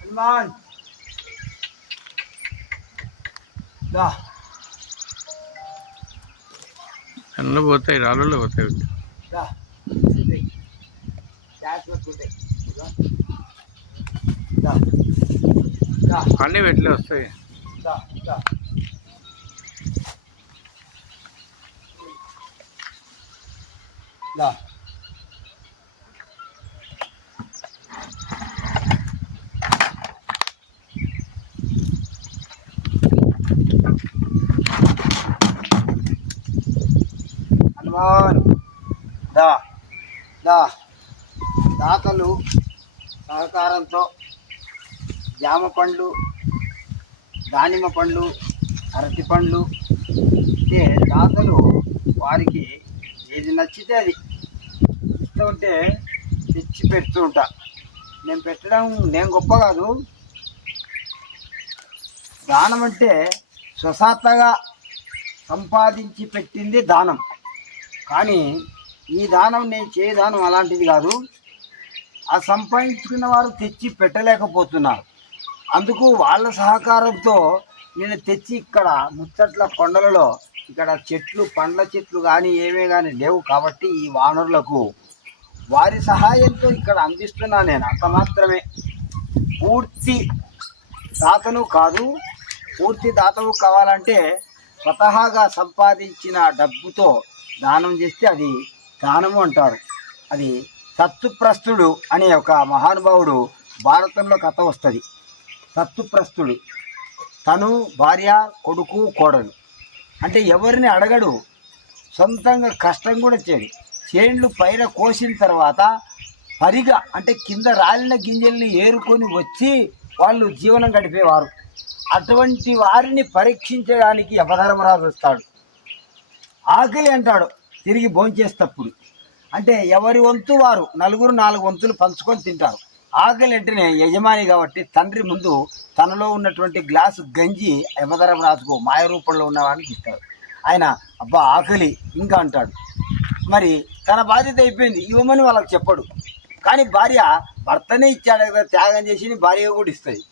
Hनुमान అన్నీ పోతాయి, రాళ్ళలో పోతాయి. అన్నీ వెట్లే వస్తాయి. హనుమాన్ దాతలు సహకారంతో జామ పండ్లు, దానిమ్మ పండ్లు, అరటి పండ్లు అంటే దాతలు వారికి ఏది నచ్చితే అది ఇస్తూ ఉంటే తెచ్చి పెడుతూ ఉంటా. నేను గొప్ప కాదు. దానం అంటే స్వసాత్తగా సంపాదించి పెట్టింది దానం. కానీ ఈ దానం నేను చేయ దానం అలాంటిది కాదు. ఆ సంపాదించుకున్న వారు తెచ్చి పెట్టలేకపోతున్నారు. అందుకు వాళ్ళ సహకారంతో నేను తెచ్చి ఇక్కడ ముచ్చట్ల కొండలలో ఇక్కడ చెట్లు, పండ్ల చెట్లు కానీ ఏమే కానీ లేవు కాబట్టి ఈ వానరులకు వారి సహాయంతో ఇక్కడ అందిస్తున్నా. నేను అంత మాత్రమే. పూర్తి దాతను కాదు. పూర్తి దాతవు కావాలంటే స్వతహాగా సంపాదించిన డబ్బుతో దానం చేస్తే అది దానము అంటారు. అది సత్తుప్రస్తుడు అనే ఒక మహానుభావుడు భారతంలో కథ వస్తుంది. సత్తుప్రస్తుడు తను, భార్య, కొడుకు, కోడలు అంటే ఎవరిని అడగడు. సొంతంగా కష్టం కూడా చేయడు. చేండ్లు పైన కోసిన తర్వాత పరిగా అంటే కింద రాలిన గింజల్ని ఏరుకొని వచ్చి వాళ్ళు జీవనం గడిపేవారు. అటువంటి వారిని పరీక్షించడానికి యమధర్మరాజు వస్తాడు. ఆకలి అంటాడు తిరిగి భోంచేసేటప్పుడు. అంటే ఎవరి వంతు వారు నలుగురు 4 వంతులు పంచుకొని తింటారు. ఆకలి అంటేనే యజమాని కాబట్టి తండ్రి ముందు తనలో ఉన్నటువంటి గ్లాసు గంజి యమధర్మరాజుకు మాయ రూపంలో ఉన్నవాడిని ఇస్తాడు. ఆయన అబ్బా ఆకలి ఇంకా అంటాడు. మరి తన బాధ్యత అయిపోయింది ఇవ్వమని వాళ్ళకి చెప్పడు. కానీ భార్య భర్తనే ఇచ్చాడు కదా, త్యాగం చేసి భార్య కూడా ఇస్తుంది.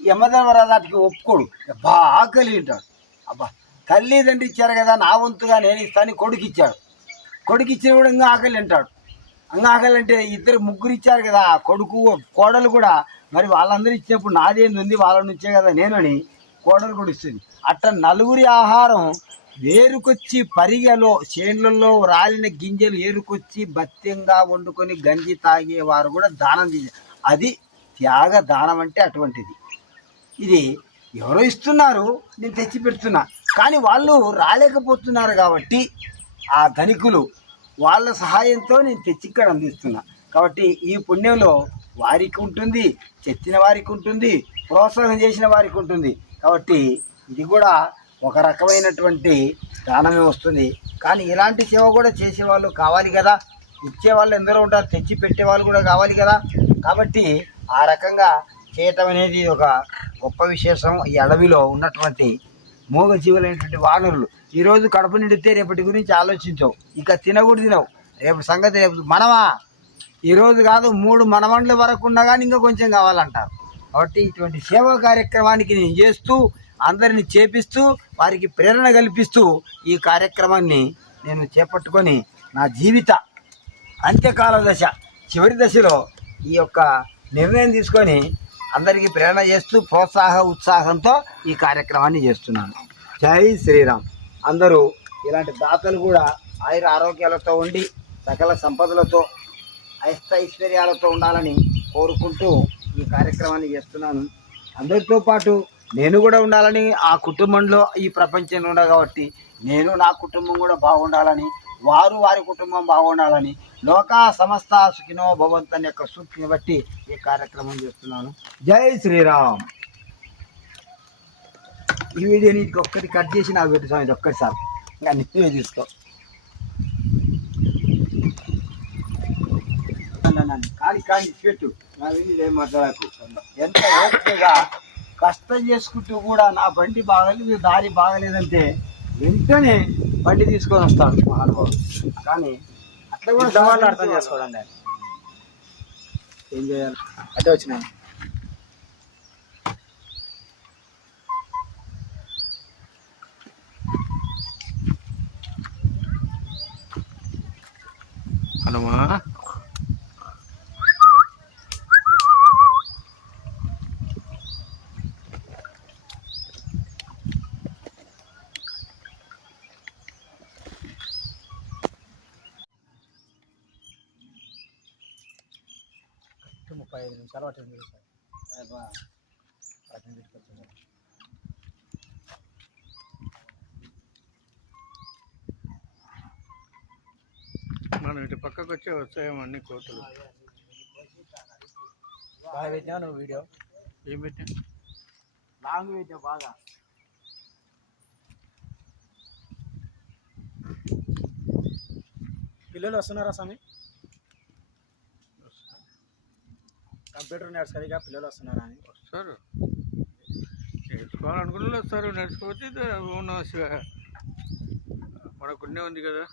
యమధర్మరాజుకి ఒప్పుకోడు. అబ్బా ఆకలి అంటాడు. అబ్బా తల్లిదండ్రి ఇచ్చారు కదా, నా వంతుగా నేను ఇస్తాను. కొడుకు ఇచ్చాడు. కొడుకు ఇచ్చిన కూడా ఇంకా ఆకలి అంటాడు. ఇంకా ఆకలి అంటే ముగ్గురు ఇచ్చారు కదా, కొడుకు కోడలు కూడా మరి వాళ్ళందరూ ఇచ్చినప్పుడు నాదేంది ఉంది వాళ్ళ నుంచే కదా నేను అని కోడలు కూడా ఇస్తుంది. అట్లా నలుగురి ఆహారం ఏరుకొచ్చి పరిగెలో చేన్లలో రాలిన గింజలు ఏరుకొచ్చి భత్యంగా వండుకొని గంజి తాగేవారు కూడా దానం చేశారు. అది త్యాగ దానం అంటే అటువంటిది. ఇది ఎవరో ఇస్తున్నారు, నేను తెచ్చి పెడుతున్నా. కానీ వాళ్ళు రాలేకపోతున్నారు కాబట్టి ఆ ధనికులు వాళ్ళ సహాయంతో నేను తెచ్చి ఇక్కడ అందిస్తున్నా. కాబట్టి ఈ పుణ్యంలో వారికి ఉంటుంది, చెత్తిన వారికి ఉంటుంది, ప్రోత్సాహం చేసిన వారికి ఉంటుంది. కాబట్టి ఇది కూడా ఒక రకమైనటువంటి దానమే వస్తుంది. కానీ ఇలాంటి సేవ కూడా చేసేవాళ్ళు కావాలి కదా, ఇచ్చేవాళ్ళు ఎందరో ఉంటారు, తెచ్చి పెట్టేవాళ్ళు కూడా కావాలి కదా. కాబట్టి ఆ రకంగా చేయటం అనేది ఒక గొప్ప విశేషం. ఈ అడవిలో ఉన్నటువంటి మూగజీవులైనటువంటి వానరులు ఈరోజు కడుపు నిండితే రేపటి గురించి ఆలోచించవు, ఇక తినకూడదు తినవు. రేపు సంగతి రేపు మనమా ఈరోజు కాదు 3 మనమండ్ల వరకు ఉన్నా కానీ ఇంకా కొంచెం కావాలంటారు. కాబట్టి ఇటువంటి సేవా కార్యక్రమానికి నేను చేస్తూ అందరిని చేపిస్తూ వారికి ప్రేరణ కల్పిస్తూ ఈ కార్యక్రమాన్ని నేను చేపట్టుకొని నా జీవిత అంత్యకాల దశ చివరి దశలో ఈ యొక్క నిర్ణయం తీసుకొని అందరికీ ప్రేరణ చేస్తూ ఉత్సాహంతో ఈ కార్యక్రమాన్ని చేస్తున్నాను. జై శ్రీరామ్. అందరూ ఇలాంటి దాతలు కూడా ఆయుర ఆరోగ్యాలతో ఉండి సకల సంపదలతో ఐశ్వర్యాలతో ఉండాలని కోరుకుంటూ ఈ కార్యక్రమాన్ని చేస్తున్నాను. అందరితో పాటు నేను కూడా ఉండాలని, ఆ కుటుంబంలో ఈ ప్రపంచంలో ఉండ కాబట్టి నేను నా కుటుంబం కూడా బాగుండాలని, వారు వారి కుటుంబం బాగుండాలని, లోకా సమస్త సుఖినో భవంతు యొక్క సూక్తిని బట్టి ఈ కార్యక్రమం చేస్తున్నాను. జై శ్రీరామ్. ఈ వీడియోని ఒక్కటి కట్ చేసి నాకు పెట్టు స్వామి, ఒక్కటిసారి ఇంకా నిత్యమే తీసుకో. కానీ పెట్టు, నా వీడియో ఏం మాట్లాడకు. ఎంత ఓపికగా కష్టం చేసుకుంటూ కూడా నా బండి బాగలేదు, దారి బాగలేదంటే వెంటనే బండి తీసుకొని వస్తాడు మహానుభావుడు. కానీ అట్లా కూడా వాళ్ళు అర్థం చేసుకోవడం ఏం చేయాలి అంటే వచ్చినాయి. హనుమా ముప్పై 35 నిమిషాలు పట్టింది మనం ఇటు పక్కకు వచ్చే వస్తాయేమో అన్ని కోతులు. బాగా పెట్టినా నువ్వు వీడియో ఏం పెట్టా? లాంగ్ పెట్టావు బాగా. పిల్లలు వస్తున్నారా స్వామి? కంప్యూటర్ నేర్చుకోగా పిల్లలు వస్తున్నారా అని? వస్తారు, నేర్చుకోవాలనుకున్న వస్తారు. నేర్చుకోవచ్చు మనకున్నే ఉంది కదా.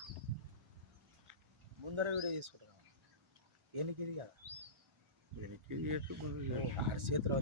ముందర వీడియో తీసుకుంటున్నాం ఎనికి ఇది కదా, వెనక్కి చేసుకుంటుంది. చేతిలో